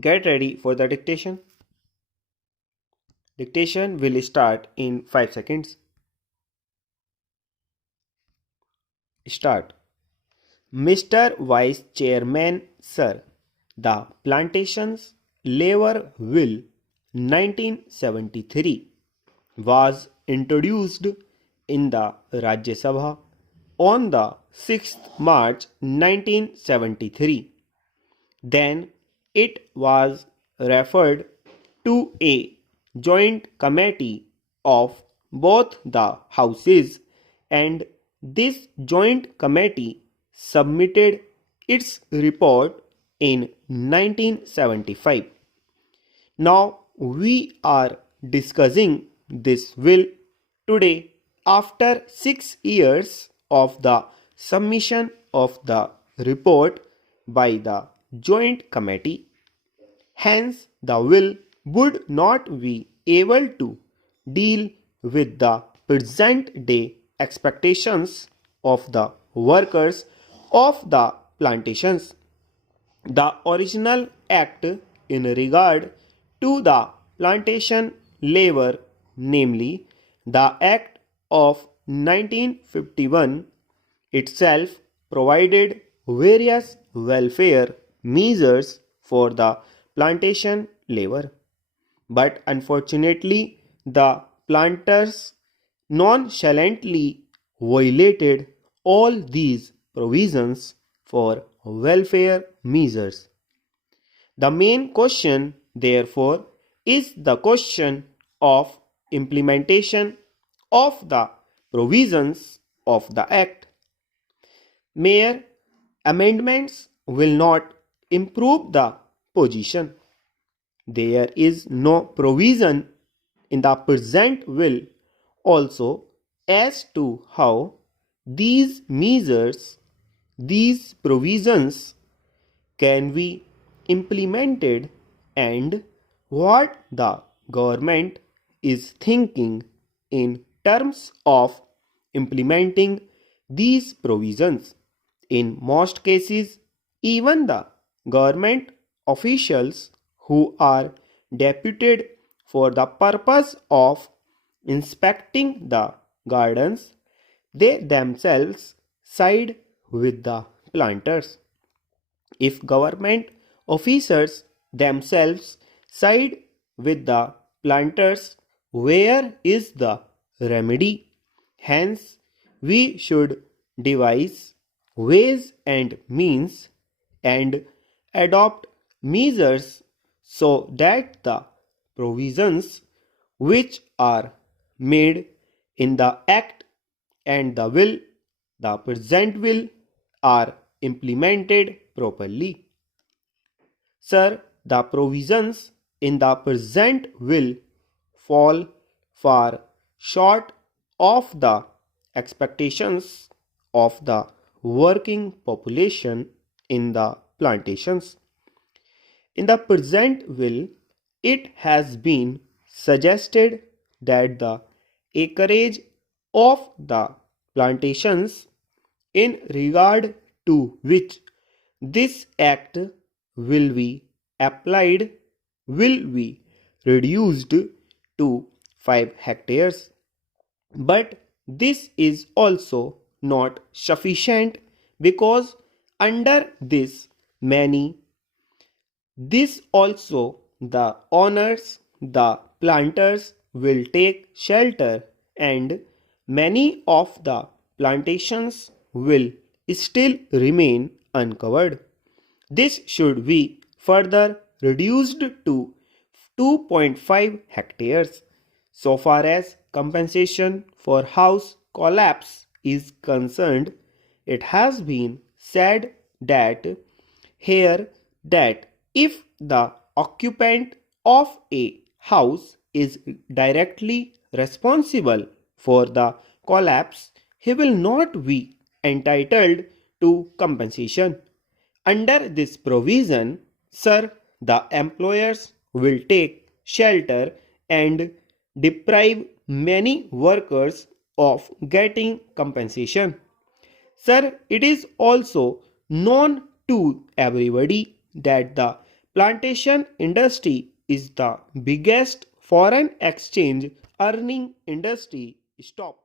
Get ready for the dictation. Dictation will start in 5 seconds. Start. Mr. Vice Chairman, sir, the Plantations Labor Bill 1973 was introduced in the Rajya Sabha on the 6th March 1973. Then it was referred to a joint committee of both the houses, and this joint committee submitted its report in 1975. Now we are discussing this bill today after 6 years of the submission of the report by the joint committee. Hence, the bill would not be able to deal with the present day expectations of the workers of the plantations. The original act in regard to the plantation labor, namely the Act of 1951, itself provided various welfare measures for the plantation labor. But unfortunately, the planters nonchalantly violated all these provisions for welfare measures. The main question, therefore, is the question of implementation of the provisions of the Act. Mere amendments will not improve the position. There is no provision in the present bill also as to how these measures, these provisions can be implemented and what the government is thinking in terms of implementing these provisions. In most cases, even the government officials who are deputed for the purpose of inspecting the gardens, they themselves side with the planters. If government officers themselves side with the planters, where is the remedy? Hence, we should devise ways and means and adopt measures so that the provisions which are made in the Act and the bill, the present bill, are implemented properly. Sir, the provisions in the present bill fall far short of the expectations of the working population in the plantations. In the present bill, it has been suggested that the acreage of the plantations in regard to which this act will be applied will be reduced to 5 hectares. But this is also not sufficient because under this also the owners, the planters will take shelter and many of the plantations will still remain uncovered. This should be further reduced to 2.5 hectares. So far as compensation for house collapse is concerned, it has been said that if the occupant of a house is directly responsible for the collapse, he will not be entitled to compensation. Under this provision, sir, the employers will take shelter and deprive many workers of getting compensation. Sir, it is also known to everybody that the Plantation industry is the biggest foreign exchange earning industry. Stop.